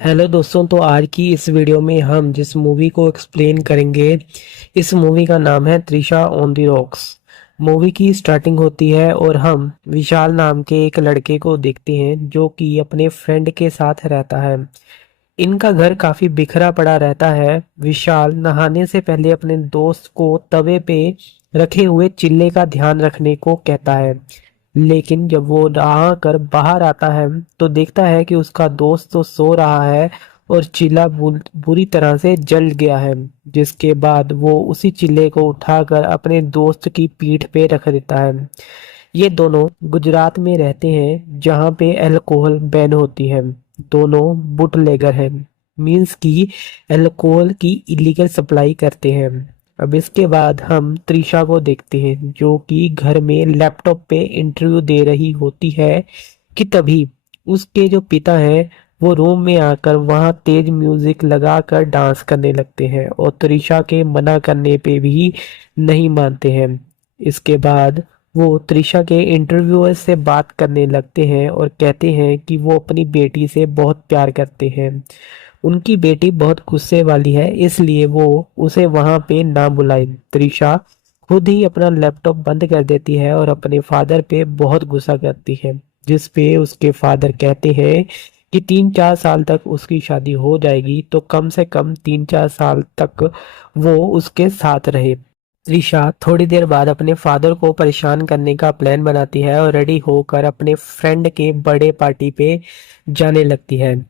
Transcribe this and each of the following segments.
Hello दोस्तों, तो आज की इस वीडियो में हम जिस मूवी को एक्सप्लेन करेंगे, इस मूवी का नाम है Trisha on the rocks. Movie की स्टार्टिंग होती है और हम विशाल नाम के एक लड़के को देखते हैं जो कि अपने फ्रेंड के साथ रहता है। इनका घर काफी बिखरा पड़ा रहता है। विशाल नहाने से पहले अपने दोस्त को तवे पे रखे हुए चिल्ले का ध्यान रखने को कहता है, लेकिन जब वो नहा कर बाहर आता है तो देखता है कि उसका दोस्त तो सो रहा है और चिल्ला बुरी तरह से जल गया है। जिसके बाद वो उसी चिल्ले को उठाकर अपने दोस्त की पीठ पे रख देता है। ये दोनों गुजरात में रहते हैं जहाँ पे अल्कोहल बैन होती है। दोनों बुटलेगर हैं, मीन्स की अल्कोहल की इलीगल सप्लाई करते हैं। अब इसके बाद हम त्रिशा को देखते हैं जो कि घर में लैपटॉप पे इंटरव्यू दे रही होती है कि तभी उसके जो पिता हैं वो रूम में आकर वहाँ तेज म्यूजिक लगाकर डांस करने लगते हैं और त्रिशा के मना करने पे भी नहीं मानते हैं। इसके बाद वो त्रिशा के इंटरव्यूअर से बात करने लगते हैं और कहते हैं कि वो अपनी बेटी से बहुत प्यार करते हैं। उनकी बेटी बहुत गुस्से वाली है, इसलिए वो उसे वहां पे ना बुलाए। त्रिशा खुद ही अपना लैपटॉप बंद कर देती है और अपने फादर पे बहुत गुस्सा करती है, जिस पे उसके फादर कहते हैं कि 3-4 साल तक उसकी शादी हो जाएगी तो कम से कम 3-4 साल तक वो उसके साथ रहे। त्रिशा थोड़ी देर बाद अपने फादर को परेशान करने का प्लान बनाती है और रेडी होकर अपने फ्रेंड के बर्थडे पार्टी पे जाने लगती है,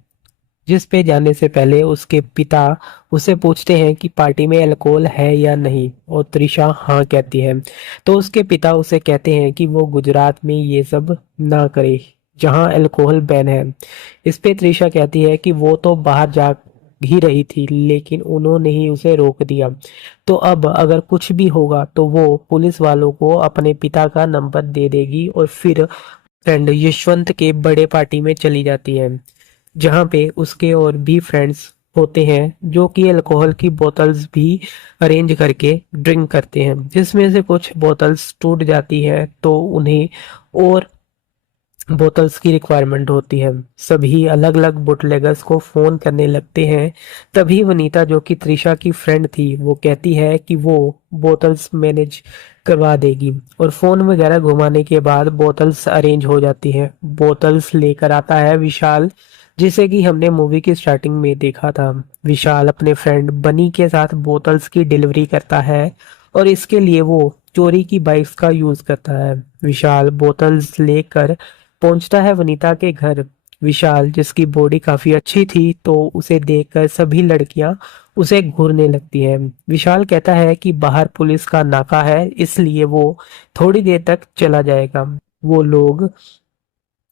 जिस पे जाने से पहले उसके पिता उसे पूछते हैं कि पार्टी में अल्कोहल है या नहीं, और त्रिशा हाँ कहती है। तो उसके पिता उसे कहते हैं कि वो गुजरात में ये सब ना करे जहाँ अल्कोहल बैन है। इस पे त्रिशा कहती है कि वो तो बाहर जा ही रही थी लेकिन उन्होंने ही उसे रोक दिया, तो अब अगर कुछ भी होगा तो वो पुलिस वालों को अपने पिता का नंबर दे देगी और फिर फ्रेंड यशवंत के बर्थडे पार्टी में चली जाती है जहाँ पे उसके और भी फ्रेंड्स होते हैं जो कि अल्कोहल की बोतल्स भी अरेंज करके ड्रिंक करते हैं, जिसमें से कुछ बोतल्स टूट जाती है तो उन्हें और बोतल्स की रिक्वायरमेंट होती है। सभी अलग अलग बुटलेगर्स को फोन करने लगते हैं। तभी वनीता जो कि त्रिशा की फ्रेंड थी वो कहती है कि वो बोतल्स मैनेज करवा देगी और फोन वगैरह घुमाने के बाद बोतल्स अरेंज हो जाती है। बोतल्स लेकर आता है विशाल, जिसे कि हमने मूवी की स्टार्टिंग में देखा था। विशाल अपने फ्रेंड बनी के साथ बोतल्स की डिलीवरी करता है और इसके लिए वो चोरी की बाइक्स का यूज करता है। विशाल बोतल्स लेकर पहुंचता है वनीता के घर। विशाल जिसकी बॉडी काफी अच्छी थी तो उसे देखकर सभी लड़कियां उसे घूरने लगती हैं। विशाल कहता है कि बाहर पुलिस का नाका है, इसलिए वो थोड़ी देर तक चला जाएगा। वो लोग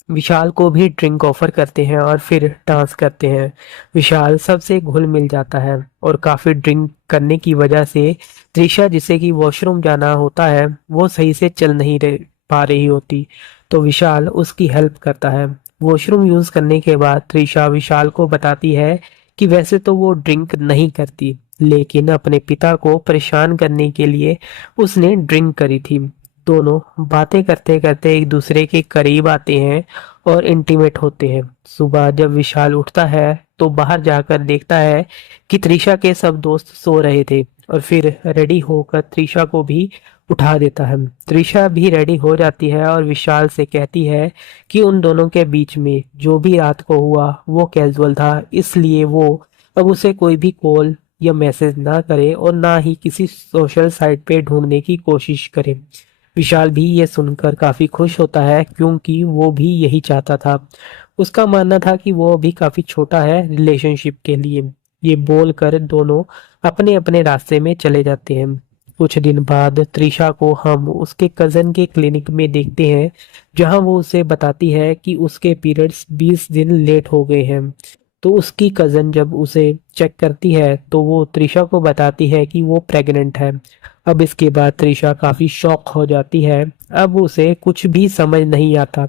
विशाल को भी ड्रिंक ऑफर करते हैं और फिर डांस करते हैं। विशाल सबसे घुल मिल जाता है और काफी ड्रिंक करने की वजह से त्रिशा जिसे कि वॉशरूम जाना होता है वो सही से चल नहीं पा रही होती, तो विशाल उसकी हेल्प करता है। वॉशरूम यूज करने के बाद त्रिशा विशाल को बताती है कि वैसे तो वो ड्रिंक नहीं करती लेकिन अपने पिता को परेशान करने के लिए उसने ड्रिंक करी थी। दोनों बातें करते करते एक दूसरे के करीब आते हैं और इंटीमेट होते हैं। सुबह जब विशाल उठता है तो बाहर जाकर देखता है कि त्रिशा के सब दोस्त सो रहे थे और फिर रेडी होकर त्रिशा को भी उठा देता है। त्रिशा भी रेडी हो जाती है और विशाल से कहती है कि उन दोनों के बीच में जो भी रात को हुआ वो कैजुअल था, इसलिए वो अब उसे कोई भी कॉल या मैसेज ना करे और ना ही किसी सोशल साइट पे ढूंढने की कोशिश करे। विशाल भी ये सुनकर काफी खुश होता है क्योंकि वो भी यही चाहता था। उसका मानना था कि वो अभी काफी छोटा है रिलेशनशिप के लिए। ये बोलकर दोनों अपने अपने रास्ते में चले जाते हैं। कुछ दिन बाद त्रिशा को हम उसके कजन के क्लिनिक में देखते हैं जहां वो उसे बताती है कि उसके पीरियड्स 20 दिन लेट हो गए हैं। तो उसकी कजन जब उसे चेक करती है तो वो त्रिशा को बताती है कि वो प्रेग्नेंट है। अब इसके बाद त्रिशा काफी शॉक हो जाती है। अब उसे कुछ भी समझ नहीं आता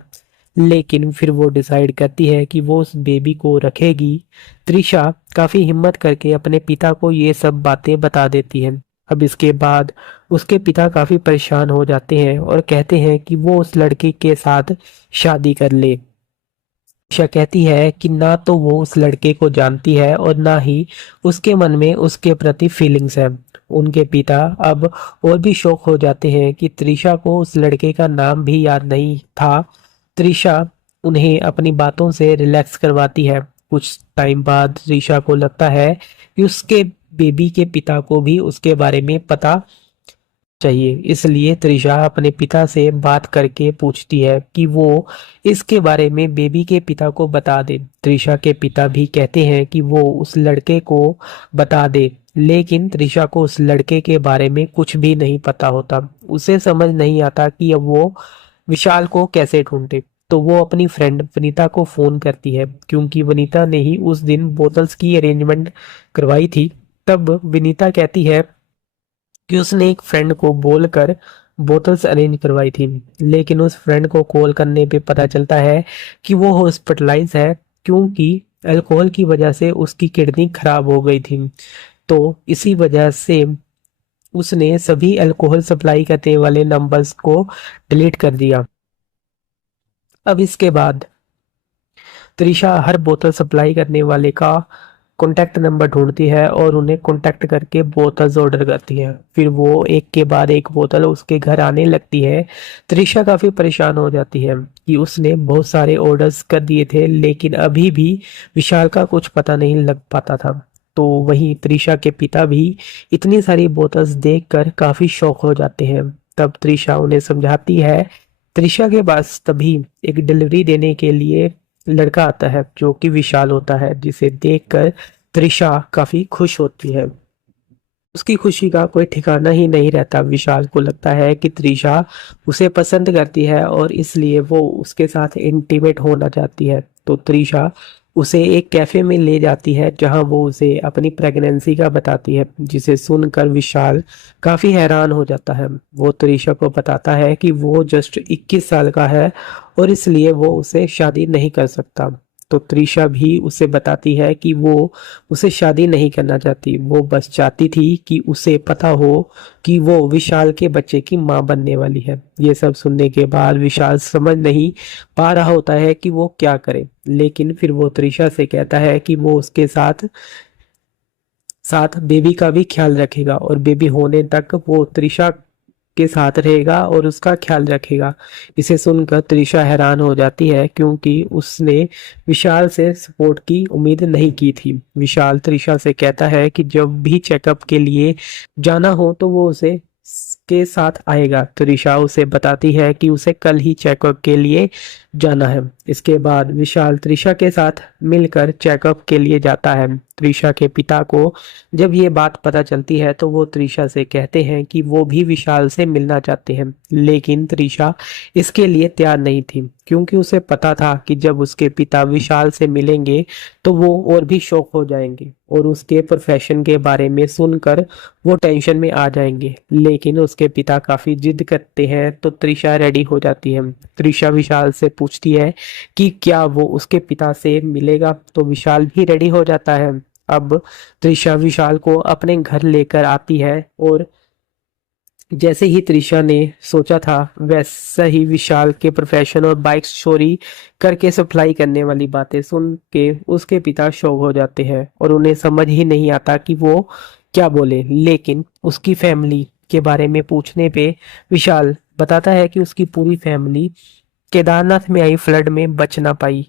लेकिन फिर वो डिसाइड करती है कि वो उस बेबी को रखेगी। त्रिशा काफी हिम्मत करके अपने पिता को ये सब बातें बता देती है। अब इसके बाद उसके पिता काफी परेशान हो जाते हैं और कहते हैं कि वो उस लड़की के साथ शादी कर ले। ईशा कहती है कि ना तो वो उस लड़के को जानती है और ना ही उसके मन में उसके प्रति फीलिंग्स है। उनके पिता अब और भी शौक हो जाते हैं कि त्रिशा को उस लड़के का नाम भी याद नहीं था। त्रिशा उन्हें अपनी बातों से रिलैक्स करवाती है। कुछ टाइम बाद त्रिशा को लगता है कि उसके बेबी के पिता को भी उसके बारे में पता चाहिए। इसलिए त्रिशा अपने पिता से बात करके पूछती है कि वो इसके बारे में बेबी के पिता को बता दे। त्रिशा के पिता भी कहते हैं कि वो उस लड़के को बता दे, लेकिन त्रिशा को उस लड़के के बारे में कुछ भी नहीं पता होता। उसे समझ नहीं आता कि अब वो विशाल को कैसे ढूंढे। तो वो अपनी फ्रेंड वनीता को फोन करती है, क्योंकि वनीता ने ही उस दिन बोतल्स की अरेंजमेंट करवाई थी। तब विनीता कहती है कि उसने एक फ्रेंड को बोलकर बोतल्स अरेंज करवाई थी, लेकिन उस फ्रेंड को कॉल करने पे पता चलता है कि वो हॉस्पिटलाइज है, क्योंकि अल्कोहल की वजह से उसकी किडनी खराब हो गई थी। तो इसी वजह से उसने सभी अल्कोहल सप्लाई करने वाले नंबर्स को डिलीट कर दिया। अब इसके बाद त्रिशा हर बोतल सप्लाई करने वाले का कॉन्टैक्ट नंबर ढूंढती है और उन्हें कॉन्टैक्ट करके बोतल्स ऑर्डर करती है। फिर वो एक के बाद एक बोतल उसके घर आने लगती है। त्रिशा काफी परेशान हो जाती है कि उसने बहुत सारे ऑर्डर्स कर दिए थे, लेकिन अभी भी विशाल का कुछ पता नहीं लग पाता था। तो वहीं त्रिशा के पिता भी इतनी सारी बोतल्स देखकर काफी शॉक हो जाते हैं। तब त्रिशा उन्हें समझाती है। त्रिशा के पास तभी एक डिलीवरी देने के लिए लड़का आता है, जो कि विशाल होता है, जिसे देखकर त्रिशा काफी खुश होती है। उसकी खुशी का कोई ठिकाना ही नहीं रहता। विशाल को लगता है कि त्रिशा उसे पसंद करती है और इसलिए वो उसके साथ इंटीमेट होना चाहती है। तो त्रिशा उसे एक कैफे में ले जाती है, जहां वो उसे अपनी प्रेगनेंसी का बताती है, जिसे सुनकर विशाल काफी हैरान हो जाता है। वो त्रिशा को बताता है कि वो जस्ट 21 साल का है और इसलिए वो उसे शादी नहीं कर सकता। तो त्रिशा भी उसे बताती है कि वो उसे शादी नहीं करना चाहती, वो बस चाहती थी कि उसे पता हो कि वो विशाल के बच्चे की माँ बनने वाली है। ये सब सुनने के बाद विशाल समझ नहीं पा रहा होता है कि वो क्या करे, लेकिन फिर वो त्रिशा से कहता है कि वो उसके साथ साथ बेबी का भी ख्याल रखेगा और बेबी होने तक वो त्रिशा के साथ रहेगा और उसका ख्याल रखेगा। इसे सुनकर त्रिशा हैरान हो जाती है, क्योंकि उसने विशाल से सपोर्ट की उम्मीद नहीं की थी। विशाल त्रिशा से कहता है कि जब भी चेकअप के लिए जाना हो तो वो उसे के साथ आएगा। त्रिशा उसे बताती है कि उसे कल ही चेकअप के लिए जाना है। इसके बाद विशाल त्रिशा के साथ मिलकर चेकअप के लिए जाता है। त्रिशा के पिता को जब ये बात पता चलती है तो वो त्रिशा से कहते हैं कि वो भी विशाल से मिलना चाहते हैं, लेकिन त्रिशा इसके लिए तैयार नहीं थी, क्योंकि उसे पता था कि जब उसके पिता विशाल से मिलेंगे तो वो और भी शॉक हो जाएंगे और उसके प्रोफेशन के बारे में सुनकर वो टेंशन में आ जाएंगे। लेकिन उसके पिता काफी जिद करते हैं, तो त्रिशा रेडी हो जाती है। त्रिशा विशाल से पूछती है कि क्या वो उसके पिता से मिलेगा, तो विशाल भी रेडी हो जाता है। अब त्रिशा विशाल को अपने घर लेकर आती है और जैसे ही त्रिशा ने सोचा था, वैसा ही विशाल के प्रोफेशन और बाइक चोरी करके सप्लाई करने वाली बातें सुन के उसके पिता शॉक हो जाते हैं और उन्हें समझ ही नहीं आता कि वो क्या बोले। लेकिन उसकी फैमिली के बारे में पूछने पे विशाल बताता है कि उसकी पूरी फैमिली केदारनाथ में आई फ्लड में बच ना पाई।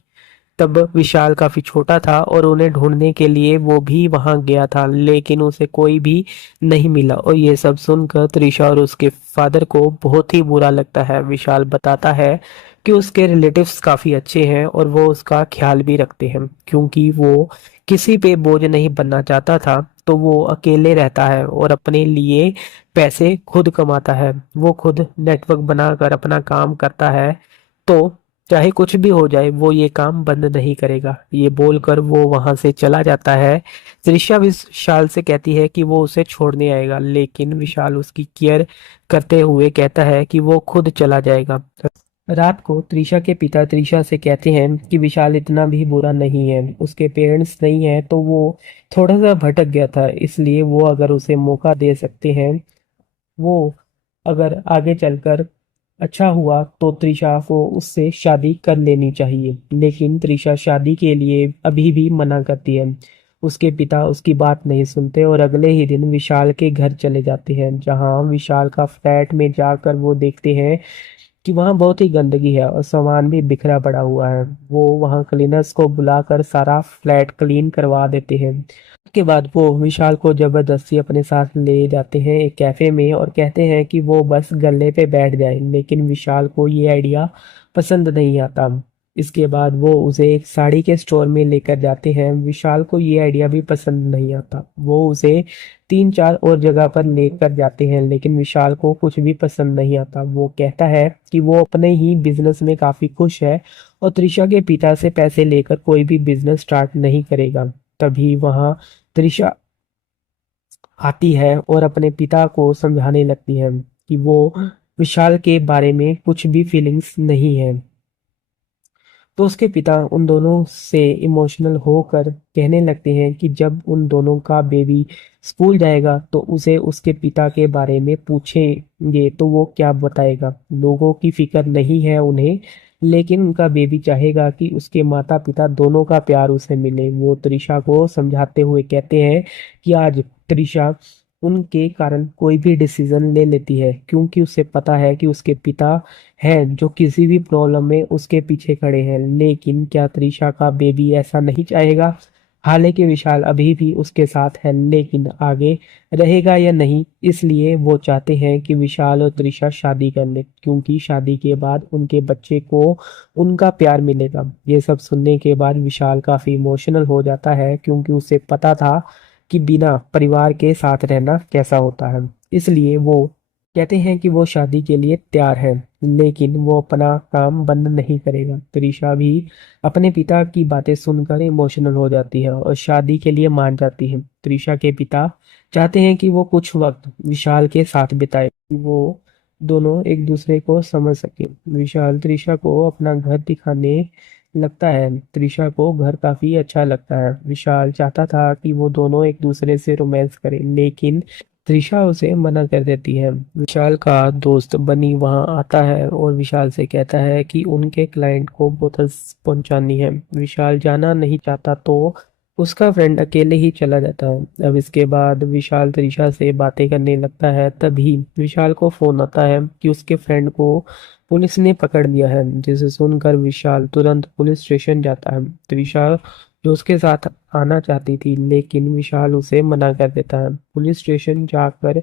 तब विशाल काफी छोटा था और उन्हें ढूंढने के लिए वो भी वहां गया था, लेकिन उसे कोई भी नहीं मिला। और ये सब सुनकर त्रिशा और उसके फादर को बहुत ही बुरा लगता है। विशाल बताता है कि उसके रिलेटिव्स काफी अच्छे हैं और वो उसका ख्याल भी रखते हैं, क्योंकि वो किसी पे बोझ नहीं बनना चाहता था। तो वो अकेले रहता है और अपने लिए पैसे खुद कमाता है। वो खुद नेटवर्क बनाकर अपना काम करता है, तो चाहे कुछ भी हो जाए वो ये काम बंद नहीं करेगा। ये बोलकर वो वहां से चला जाता है। त्रिशा विशाल से कहती है कि वो उसे छोड़ने आएगा, लेकिन विशाल उसकी केयर करते हुए कहता है कि वो खुद चला जाएगा। रात को त्रिशा के पिता त्रिशा से कहते हैं कि विशाल इतना भी बुरा नहीं है, उसके पेरेंट्स नहीं है तो वो थोड़ा सा भटक गया था, इसलिए वो अगर उसे मौका दे सकते हैं, वो अगर आगे चलकर अच्छा हुआ तो त्रिशा को उससे शादी कर लेनी चाहिए, लेकिन त्रिशा शादी के लिए अभी भी मना करती है। उसके पिता उसकी बात नहीं सुनते और अगले ही दिन विशाल के घर चले जाते हैं, जहां विशाल का फ्लैट में जाकर वो देखते हैं कि वहाँ बहुत ही गंदगी है और सामान भी बिखरा पड़ा हुआ है। वो वहाँ क्लीनर्स को बुलाकर सारा फ्लैट क्लीन करवा देते हैं। उसके बाद वो विशाल को जबरदस्ती अपने साथ ले जाते हैं एक कैफे में और कहते हैं कि वो बस गल्ले पे बैठ जाए, लेकिन विशाल को ये आइडिया पसंद नहीं आता। इसके बाद वो उसे एक साड़ी के स्टोर में लेकर जाते हैं। विशाल को ये आइडिया भी पसंद नहीं आता। वो उसे 3-4 और जगह पर लेकर जाते हैं, लेकिन विशाल को कुछ भी पसंद नहीं आता। वो कहता है कि वो अपने ही बिजनेस में काफी खुश है और त्रिशा के पिता से पैसे लेकर कोई भी बिजनेस स्टार्ट नहीं करेगा। तभी वहाँ त्रिशा आती है और अपने पिता को समझाने लगती है कि वो विशाल के बारे में कुछ भी फीलिंग्स नहीं है। तो उसके पिता उन दोनों से इमोशनल होकर कहने लगते हैं कि जब उन दोनों का बेबी स्कूल जाएगा तो उसे उसके पिता के बारे में पूछेंगे तो वो क्या बताएगा। लोगों की फिक्र नहीं है उन्हें, लेकिन उनका बेबी चाहेगा कि उसके माता पिता दोनों का प्यार उसे मिले। वो त्रिशा को समझाते हुए कहते हैं कि आज त्रिशा उनके कारण कोई भी डिसीजन ले लेती है, क्योंकि उसे पता है कि उसके पिता हैं जो किसी भी प्रॉब्लम में उसके पीछे खड़े हैं। लेकिन क्या त्रिशा का बेबी ऐसा नहीं चाहेगा? हालांकि विशाल अभी भी उसके साथ है, लेकिन आगे रहेगा या नहीं, इसलिए वो चाहते हैं कि विशाल और त्रिशा शादी कर ले, क्योंकि शादी के बाद उनके बच्चे को उनका प्यार मिलेगा। ये सब सुनने के बाद विशाल काफी इमोशनल हो जाता है, क्योंकि उसे पता था कि बिना परिवार के साथ रहना कैसा होता है। इसलिए वो कहते हैं कि वो शादी के लिए तैयार है, लेकिन वो अपना काम बंद नहीं करेगा। त्रिशा भी अपने पिता की बातें सुनकर इमोशनल हो जाती है और शादी के लिए मान जाती है। त्रिशा के पिता चाहते हैं कि वो कुछ वक्त विशाल के साथ बिताए, वो दोनों एक दूसरे को समझ सके। विशाल त्रिशा को अपना घर दिखाने लगता है। त्रिशा को घर काफी अच्छा लगता है। विशाल चाहता था कि वो दोनों एक दूसरे से रोमांस करें, लेकिन त्रिशा उसे मना कर देती है। विशाल का दोस्त बनी वहां आता है और विशाल से कहता है कि उनके क्लाइंट को बोतल पहुंचानी है। विशाल जाना नहीं चाहता तो उसका फ्रेंड अकेले ही चला जाता है। अब इसके बाद विशाल त्रिशा से बातें करने लगता है। तभी विशाल को फोन आता है कि उसके फ्रेंड को पुलिस ने पकड़ लिया है, जिसे सुनकर विशाल तुरंत पुलिस स्टेशन जाता है। त्रिशा जो उसके साथ आना चाहती थी, लेकिन विशाल उसे मना कर देता है। पुलिस स्टेशन जाकर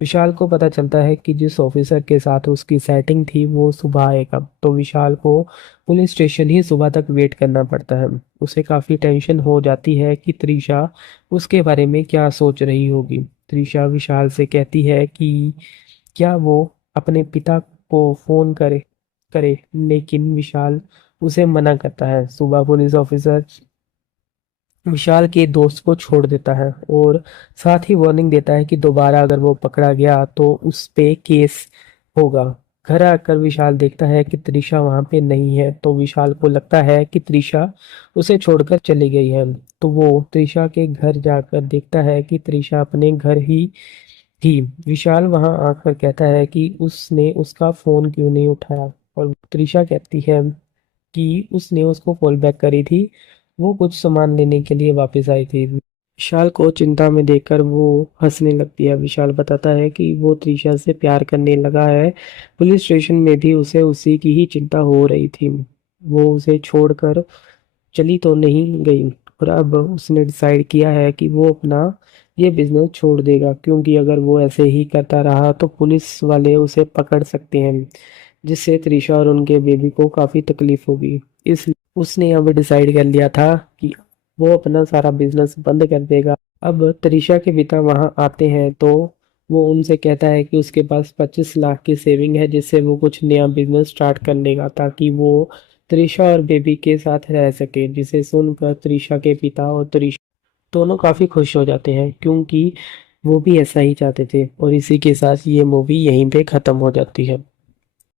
विशाल को पता चलता है कि जिस ऑफिसर के साथ उसकी सेटिंग थी वो सुबह आएगा, तो विशाल को पुलिस स्टेशन ही सुबह तक वेट करना पड़ता है। उसे काफी टेंशन हो जाती है कि त्रिशा उसके बारे में क्या सोच रही होगी। त्रिशा विशाल से कहती है कि क्या वो अपने पिता को फोन करे, लेकिन विशाल उसे मना करता है। सुबह पुलिस ऑफिसर विशाल के दोस्त को छोड़ देता है और साथ ही वार्निंग देता है कि दोबारा अगर वो पकड़ा गया तो उस पे केस होगा। घर आकर विशाल देखता है कि त्रिशा वहां पे नहीं है, तो विशाल को लगता है कि त्रिशा उसे छोड़कर चली गई है। तो वो त्रिशा के घर जाकर देखता है कि त्रिशा अपने घर ही थी। विशाल वहां आकर कहता है कि उसने उसका फोन क्यों नहीं उठाया, और त्रिशा कहती है कि उसने उसको कॉल बैक करी थी, वो कुछ सामान लेने के लिए वापस आई थी। विशाल को चिंता में देखकर वो हंसने लगती है। विशाल बताता है कि वो त्रिशा से प्यार करने लगा है। पुलिस स्टेशन में भी उसे उसी की ही चिंता हो रही थी। वो उसे छोड़कर चली तो नहीं गई और अब उसने डिसाइड किया है कि वो अपना ये बिजनेस छोड़ देगा, क्योंकि अगर वो ऐसे ही करता रहा तो पुलिस वाले उसे पकड़ सकते हैं, जिससे त्रिशा और उनके बेबी को काफ़ी तकलीफ होगी। इस उसने अब डिसाइड कर लिया था कि वो अपना सारा बिजनेस बंद कर देगा। अब त्रिशा के पिता वहां आते हैं तो वो उनसे कहता है कि उसके पास 25 लाख की सेविंग है, जिससे वो कुछ नया बिजनेस स्टार्ट कर लेगा, ताकि वो त्रिशा और बेबी के साथ रह सके। जिसे सुनकर त्रिशा के पिता और त्रिशा दोनों काफ़ी खुश हो जाते हैं, क्योंकि वो भी ऐसा ही चाहते थे। और इसी के साथ ये मूवी यहीं पे ख़त्म हो जाती है।